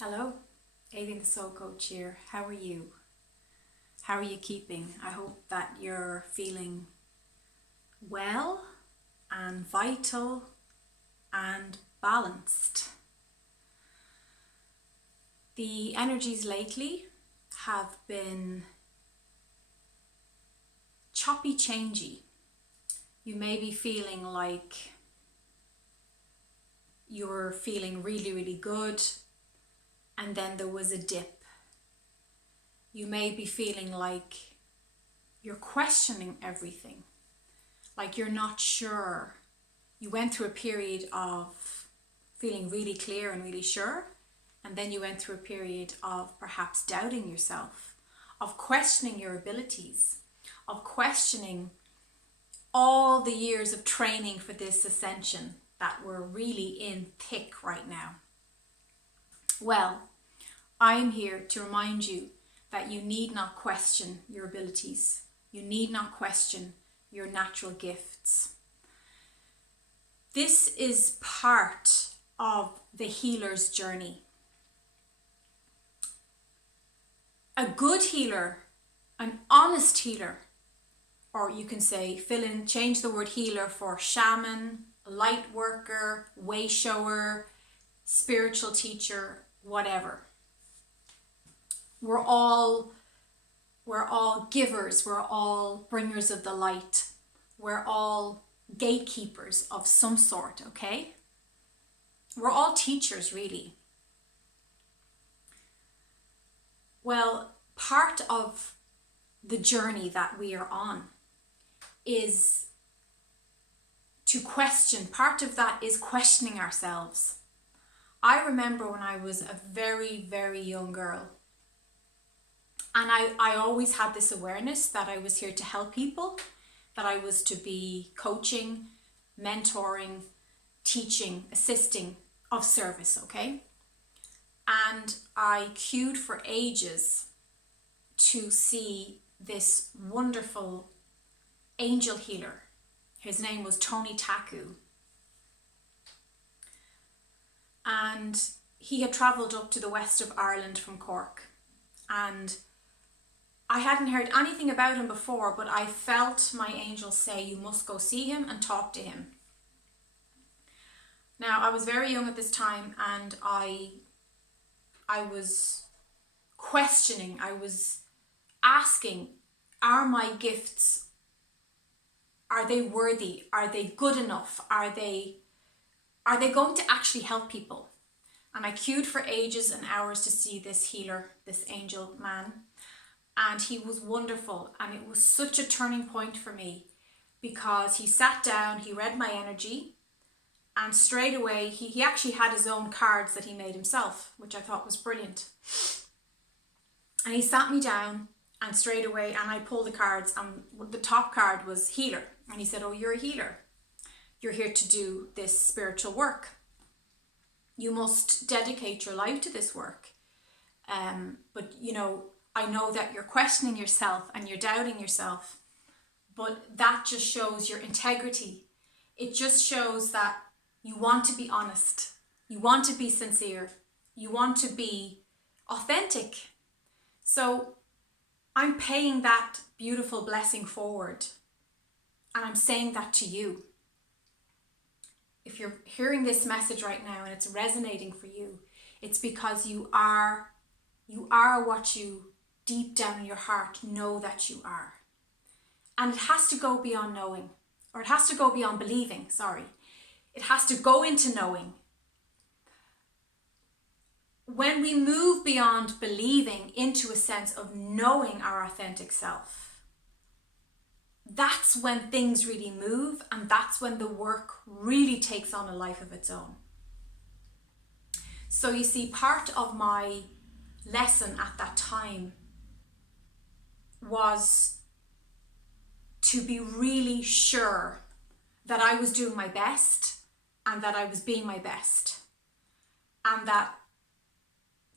Hello, Aileen the Soul Coach here. How are you? How are you keeping? I hope that you're feeling well and vital and balanced. The energies lately have been choppy changey. You may be feeling like you're feeling really, really good, and then there was a dip. You may be feeling like you're questioning everything, like you're not sure. You went through a period of feeling really clear and really sure, and then you went through a period of perhaps doubting yourself, of questioning your abilities, of questioning all the years of training for this ascension that we're really in thick right now. Well, I'm here to remind you that you need not question your abilities. You need not question your natural gifts. This is part of the healer's journey. A good healer, an honest healer, or you can say change the word healer for shaman, light worker, way shower, spiritual teacher, whatever. We're all givers, we're all bringers of the light, we're all gatekeepers of some sort, okay? We're all teachers, really. Well, part of the journey that we are on is to question. Part of that is questioning ourselves. I remember when I was a very, very young girl, and I always had this awareness that I was here to help people, that I was to be coaching, mentoring, teaching, assisting, of service, okay? And I queued for ages to see this wonderful angel healer. His name was Tony Taku. And he had travelled up to the west of Ireland from Cork. And I hadn't heard anything about him before, but I felt my angel say, you must go see him and talk to him. Now, I was very young at this time, and I was questioning, I was asking, are my gifts, are they worthy? Are they good enough? Are they going to actually help people? And I queued for ages and hours to see this healer, this angel man. And he was wonderful. And it was such a turning point for me, because he sat down, he read my energy, and straight away, he actually had his own cards that he made himself, which I thought was brilliant. And he sat me down, and straight away, and I pulled the cards, and the top card was healer. And he said, oh, you're a healer. You're here to do this spiritual work. You must dedicate your life to this work. But, you know, I know that you're questioning yourself and you're doubting yourself, but that just shows your integrity. It just shows that you want to be honest. You want to be sincere. You want to be authentic. So I'm paying that beautiful blessing forward. And I'm saying that to you. If you're hearing this message right now and it's resonating for you, it's because you are what you deep down in your heart know that you are. And it has to go beyond knowing, or it has to go beyond believing, sorry. It has to go into knowing. When we move beyond believing into a sense of knowing our authentic self, that's when things really move, and that's when the work really takes on a life of its own. So you see, part of my lesson at that time was to be really sure that I was doing my best and that I was being my best, and that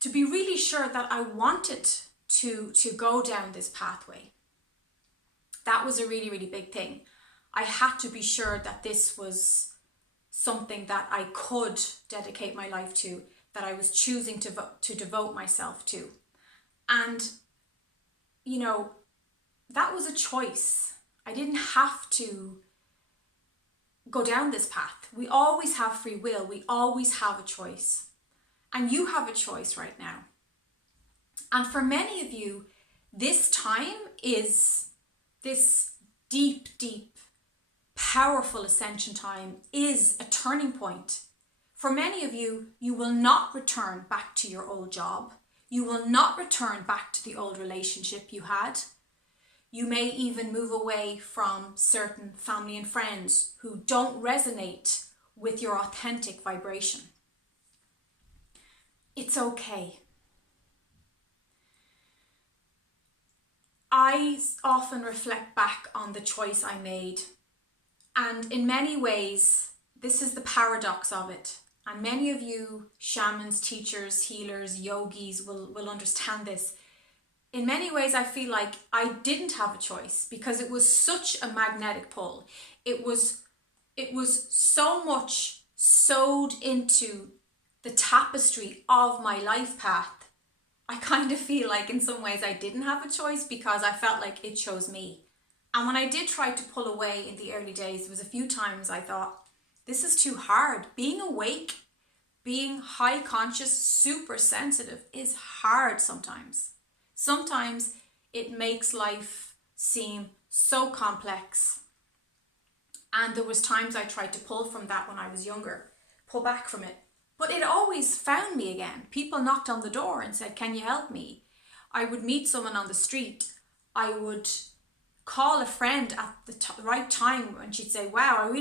to be really sure that I wanted to go down this pathway. That was a really, really big thing. I had to be sure that this was something that I could dedicate my life to, that I was choosing to devote myself to. And, you know, that was a choice. I didn't have to go down this path. We always have free will. We always have a choice. And you have a choice right now. And for many of you, this time is this deep, deep, powerful ascension time is a turning point. For many of you, you will not return back to your old job. You will not return back to the old relationship you had. You may even move away from certain family and friends who don't resonate with your authentic vibration. It's okay. I often reflect back on the choice I made, and in many ways, this is the paradox of it. And many of you shamans, teachers, healers, yogis will understand this. In many ways, I feel like I didn't have a choice because it was such a magnetic pull. It was so much sewed into the tapestry of my life path. I kind of feel like in some ways I didn't have a choice because I felt like it chose me. And when I did try to pull away in the early days, there was a few times I thought, this is too hard. Being awake, being high conscious, super sensitive is hard sometimes. Sometimes it makes life seem so complex. And there was times I tried to pull from that when I was younger, pull back from it. But it always found me again. People knocked on the door and said, can you help me? I would meet someone on the street. I would call a friend at the right time and she'd say, wow,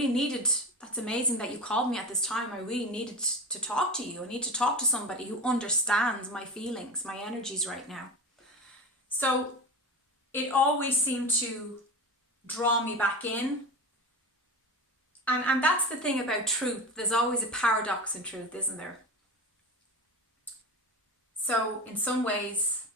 that's amazing that you called me at this time. I really needed to talk to you. I need to talk to somebody who understands my feelings, my energies right now. So it always seemed to draw me back in. And that's the thing about truth. There's always a paradox in truth, isn't there? So in some ways,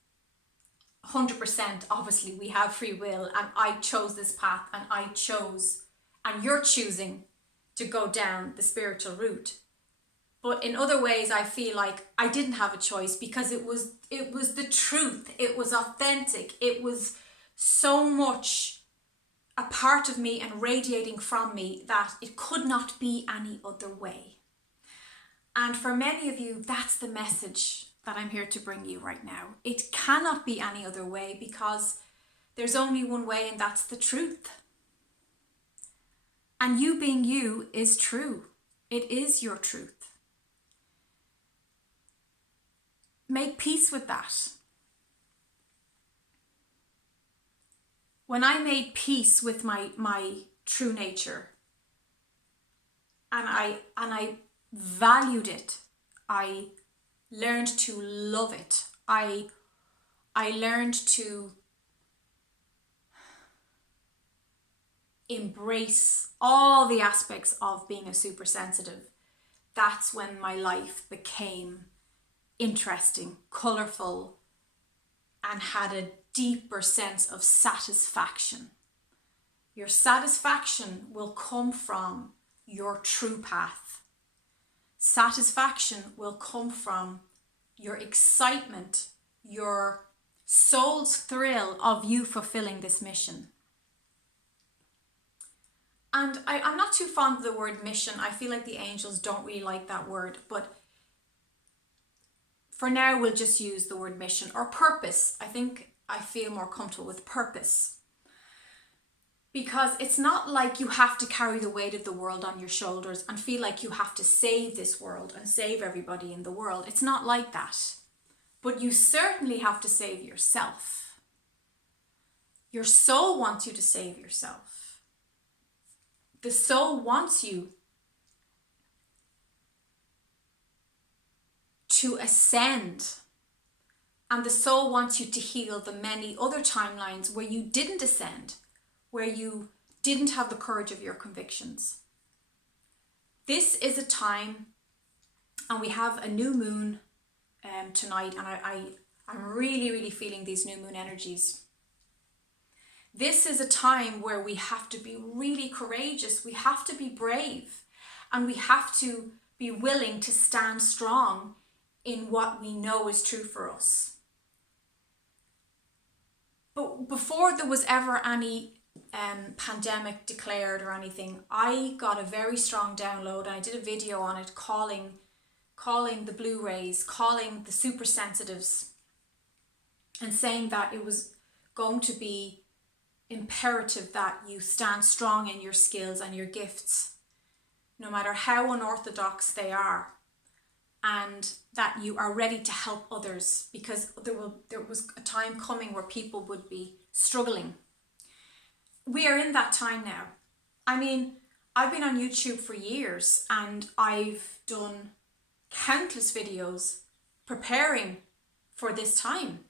100% obviously we have free will, and I chose this path, and you're choosing to go down the spiritual route. But in other ways, I feel like I didn't have a choice because it was the truth. It was authentic. It was so much a part of me and radiating from me that it could not be any other way. And for many of you, that's the message that I'm here to bring you right now. It cannot be any other way because there's only one way, and that's the truth. And you being you is true. It is your truth. Make peace with that. When I made peace with my true nature and I valued it, I learned to love it. I learned to embrace all the aspects of being a super sensitive. That's when my life became interesting, colourful, and had a deeper sense of satisfaction. Your satisfaction will come from your true path. Satisfaction will come from your excitement, your soul's thrill of you fulfilling this mission. And I'm not too fond of the word mission. I feel like the angels don't really like that word, but for now we'll just use the word mission or purpose. I feel more comfortable with purpose. Because it's not like you have to carry the weight of the world on your shoulders and feel like you have to save this world and save everybody in the world. It's not like that. But you certainly have to save yourself. Your soul wants you to save yourself. The soul wants you to ascend. And the soul wants you to heal the many other timelines where you didn't ascend, where you didn't have the courage of your convictions. This is a time, and we have a new moon tonight, and I'm really, really feeling these new moon energies. This is a time where we have to be really courageous, we have to be brave, and we have to be willing to stand strong in what we know is true for us. But before there was ever any pandemic declared or anything, I got a very strong download, and I did a video on it calling the Blu-rays, calling the super sensitives, and saying that it was going to be imperative that you stand strong in your skills and your gifts, no matter how unorthodox they are, and that you are ready to help others, because there was a time coming where people would be struggling. We are in that time now. I mean, I've been on YouTube for years, and I've done countless videos preparing for this time.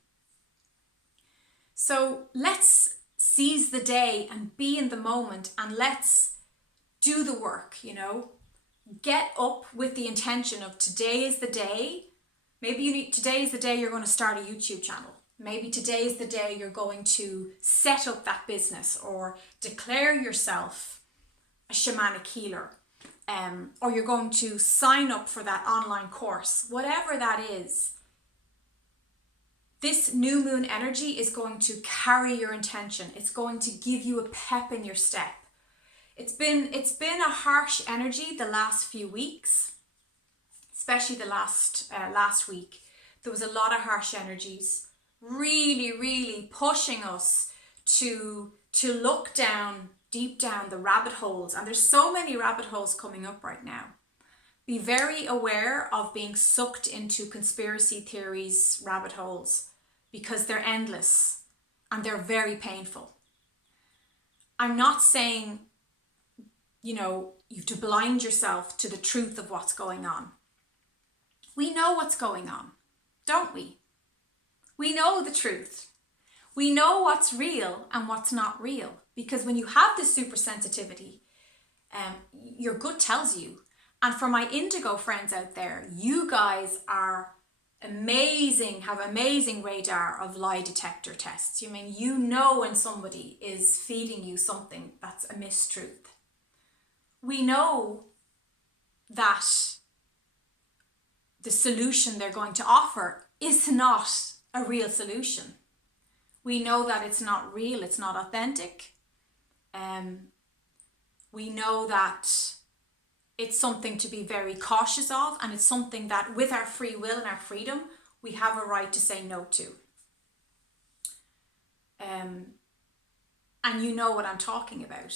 So let's seize the day and be in the moment, and let's do the work, you know. Get up with the intention of today is the day. Maybe today is the day you're going to start a YouTube channel. Maybe today is the day you're going to set up that business or declare yourself a shamanic healer. Or you're going to sign up for that online course. Whatever that is, this new moon energy is going to carry your intention. It's going to give you a pep in your step. It's been a harsh energy the last few weeks, especially the last week. There was a lot of harsh energies, really pushing us to look down, deep down the rabbit holes. And there's so many rabbit holes coming up right now. Be very aware of being sucked into conspiracy theories rabbit holes, because they're endless and they're very painful. I'm not saying, you know, you have to blind yourself to the truth of what's going on. We know what's going on, don't we? We know the truth. We know what's real and what's not real, because when you have this super sensitivity, your gut tells you. And for my indigo friends out there, you guys are amazing, have amazing radar of lie detector tests. You mean, you know when somebody is feeding you something that's a mistruth. We know that the solution they're going to offer is not a real solution. We know that it's not real, it's not authentic. We know that it's something to be very cautious of, and it's something that with our free will and our freedom, we have a right to say no to. And you know what I'm talking about.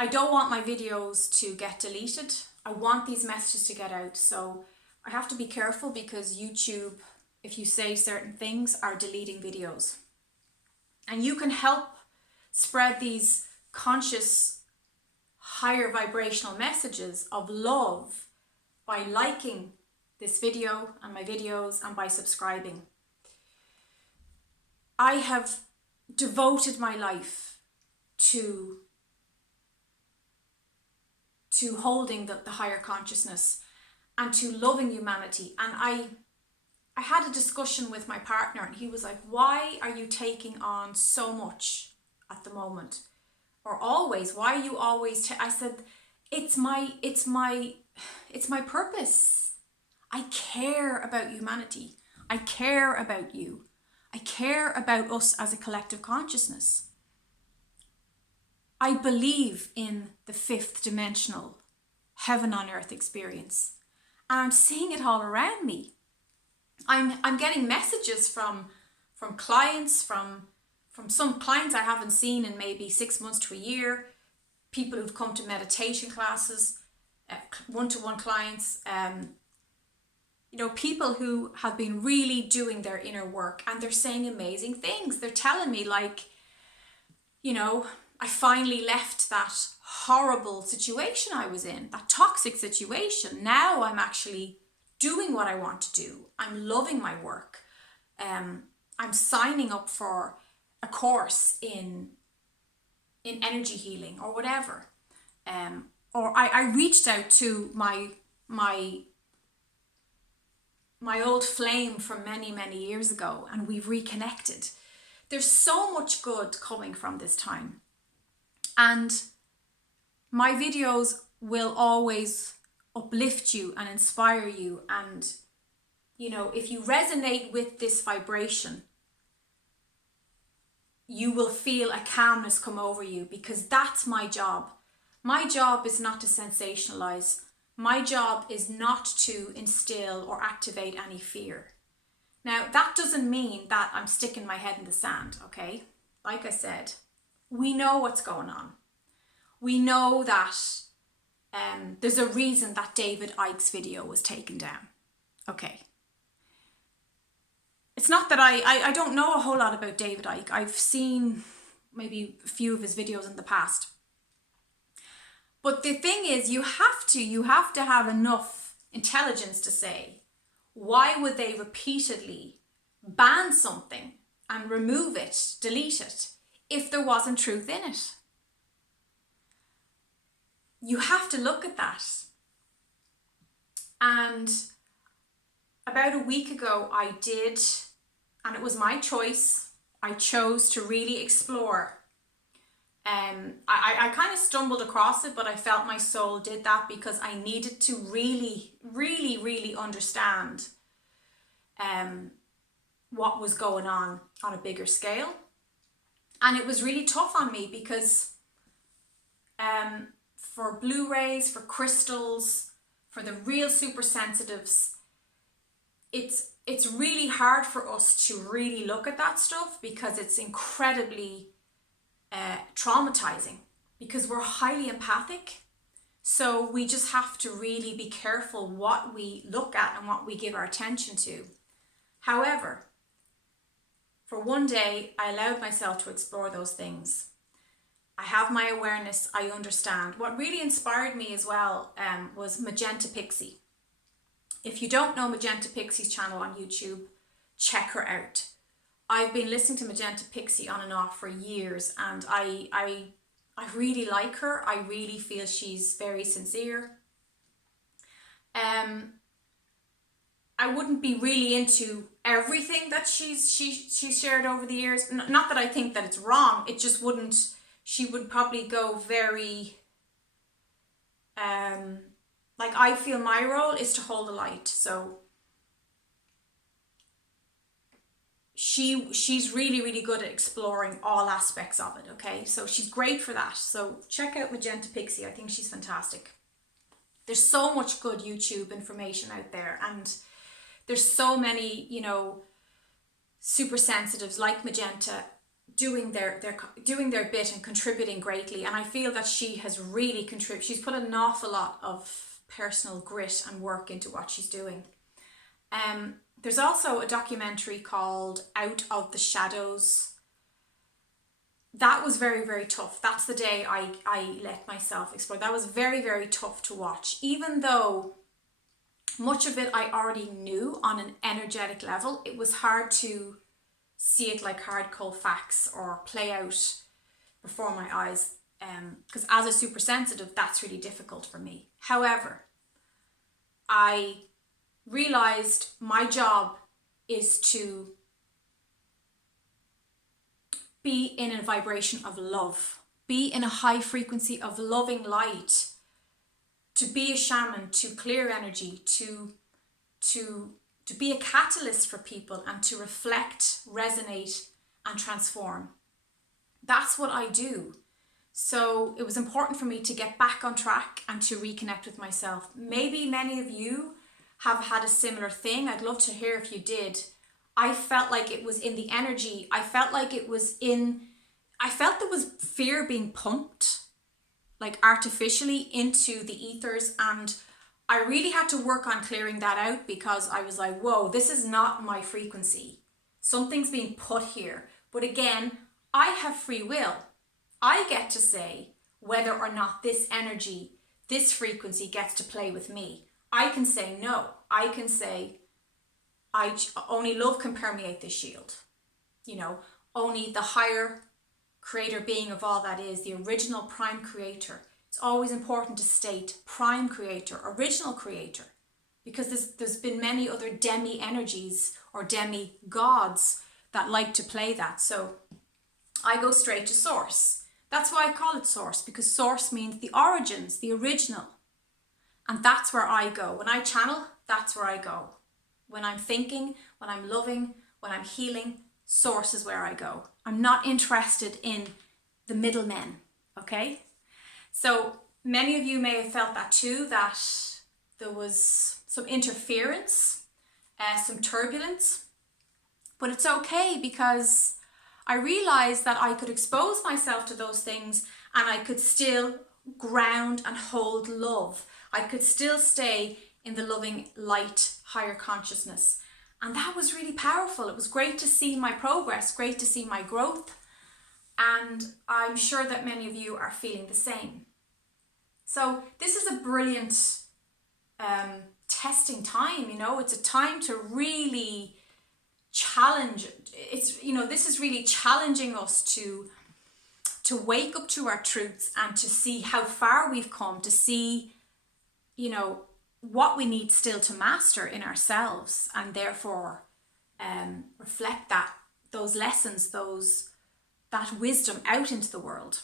I don't want my videos to get deleted. I want these messages to get out. So I have to be careful, because YouTube, if you say certain things, are deleting videos. And you can help spread these conscious, higher vibrational messages of love by liking this video and my videos, and by subscribing. I have devoted my life to holding the higher consciousness and to loving humanity. And I had a discussion with my partner, and he was like, why are you taking on so much at the moment? Or always, why are you always I said, it's my purpose. I care about humanity. I care about you. I care about us as a collective consciousness. I believe in the fifth dimensional heaven on earth experience. And I'm seeing it all around me. I'm getting messages from clients, from some clients I haven't seen in maybe 6 months to a year, people who've come to meditation classes, one-to-one clients, you know, people who have been really doing their inner work, and they're saying amazing things. They're telling me, like, you know, I finally left that horrible situation I was in, that toxic situation. Now I'm actually doing what I want to do. I'm loving my work. I'm signing up for a course in energy healing or whatever. Or I reached out to my old flame from many years ago, and we've reconnected. There's so much good coming from this time. And my videos will always uplift you and inspire you and if you resonate with this vibration, you will feel a calmness come over you, because that's my job. My job is not to sensationalize. My job is not to instill or activate any fear. Now, that doesn't mean that I'm sticking my head in the sand, okay? Like I said, we know what's going on. We know that there's a reason that David Icke's video was taken down, okay? It's not that I don't know a whole lot about David Icke. I've seen maybe a few of his videos in the past. But the thing is, you have to have enough intelligence to say, why would they repeatedly ban something and remove it, delete it, if there wasn't truth in it? You have to look at that. And about a week ago, I did, and it was my choice. I chose to really explore. I kind of stumbled across it, but I felt my soul did that because I needed to really, really, really understand what was going on a bigger scale. And it was really tough on me because for Blu-rays, for crystals, for the real super sensitives, it's really hard for us to really look at that stuff because it's incredibly traumatizing, because we're highly empathic. So we just have to really be careful what we look at and what we give our attention to. However, for one day, I allowed myself to explore those things. I have my awareness, I understand. What really inspired me as well was Magenta Pixie. If you don't know Magenta Pixie's channel on YouTube, check her out. I've been listening to Magenta Pixie on and off for years, and I really like her. I really feel she's very sincere. I wouldn't be really into everything that she's shared over the years. Not that I think that it's wrong. It just wouldn't. She would probably go very. Like, I feel my role is to hold the light. So she's really, really good at exploring all aspects of it, okay? So she's great for that. So check out Magenta Pixie. I think she's fantastic. There's so much good YouTube information out there, and there's so many, super sensitives like Magenta doing their bit and contributing greatly. And I feel that she has really contributed. She's put an awful lot of personal grit and work into what she's doing. There's also a documentary called Out of the Shadows. That was very, very tough. That's the day I let myself explore. That was very, very tough to watch. Even though much of it I already knew on an energetic level, it was hard to see it like hard cold facts or play out before my eyes. Because as a super sensitive, that's really difficult for me. However, I realized my job is to be in a vibration of love, be in a high frequency of loving light, to be a shaman, to clear energy, to be a catalyst for people, and to reflect, resonate, and transform. That's what I do. So it was important for me to get back on track and to reconnect with myself. Maybe many of you have had a similar thing. I'd love to hear if you did. I felt like it was in the energy. I felt there was fear being pumped, like artificially, into the ethers. And I really had to work on clearing that out, because I was like, whoa, this is not my frequency. Something's being put here. But again, I have free will. I get to say whether or not this energy, this frequency gets to play with me. I can say no. I can say only love can permeate this shield. Only the higher creator being of all that is, the original prime creator. It's always important to state prime creator, original creator, because there's been many other demi energies or demi gods that like to play that. So I go straight to source. That's why I call it source, because source means the origins, the original. And that's where I go. When I channel, that's where I go. When I'm thinking, when I'm loving, when I'm healing, source is where I go. I'm not interested in the middlemen, okay? So many of you may have felt that too, that there was some interference, some turbulence, but it's okay, because I realized that I could expose myself to those things and I could still ground and hold love. I could still stay in the loving light, higher consciousness. And that was really powerful. It was great to see my progress, great to see my growth. And I'm sure that many of you are feeling the same. So this is a brilliant testing time, you know. It's a time to really challenge. It's, you know, this is really challenging us to wake up to our truths and to see how far we've come, to see, you know, what we need still to master in ourselves, and therefore reflect those lessons, that wisdom out into the world.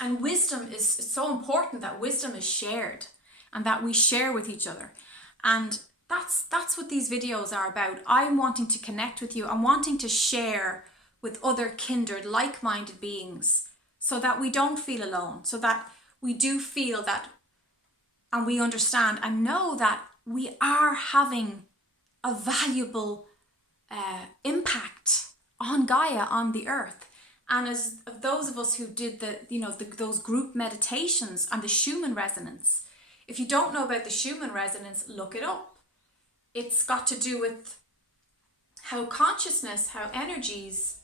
And wisdom is, it's so important that wisdom is shared and that we share with each other. And that's what these videos are about. I'm wanting to connect with you. I'm wanting to share with other kindred, like-minded beings, so that we don't feel alone, so that we do feel that, and we understand and know that we are having a valuable impact on Gaia, on the earth. And as those of us who did those group meditations and the Schumann resonance, if you don't know about the Schumann resonance, look it up. It's got to do with how consciousness, how energies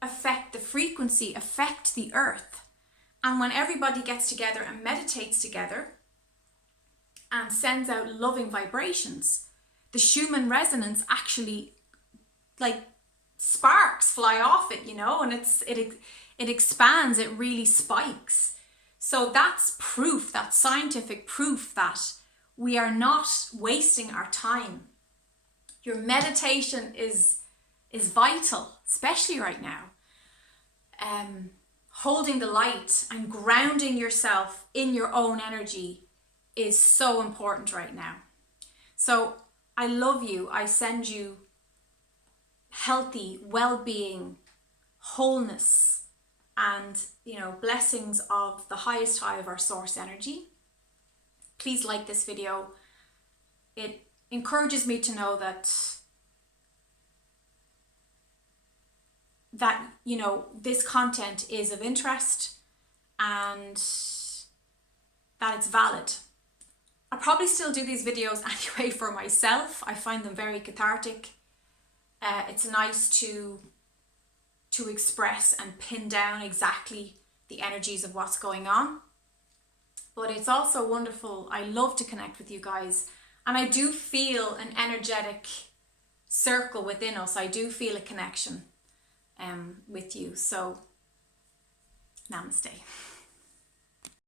affect the frequency, affect the earth. And when everybody gets together and meditates together and sends out loving vibrations, the Schumann resonance actually, like, sparks fly off it, you know, and it expands, it really spikes. So that's proof, that's scientific proof that we are not wasting our time. Your meditation is vital, especially right now. Holding the light and grounding yourself in your own energy is so important right now. So I love you. I send you healthy well-being, wholeness, and, you know, blessings of the highest high of our source energy. Please like this video. It encourages me to know that you know, this content is of interest and that it's valid. I probably still do these videos anyway for myself. I find them very cathartic. It's nice to express and pin down exactly the energies of what's going on. But it's also wonderful. I love to connect with you guys. And I do feel an energetic circle within us. I do feel a connection with you. So, namaste.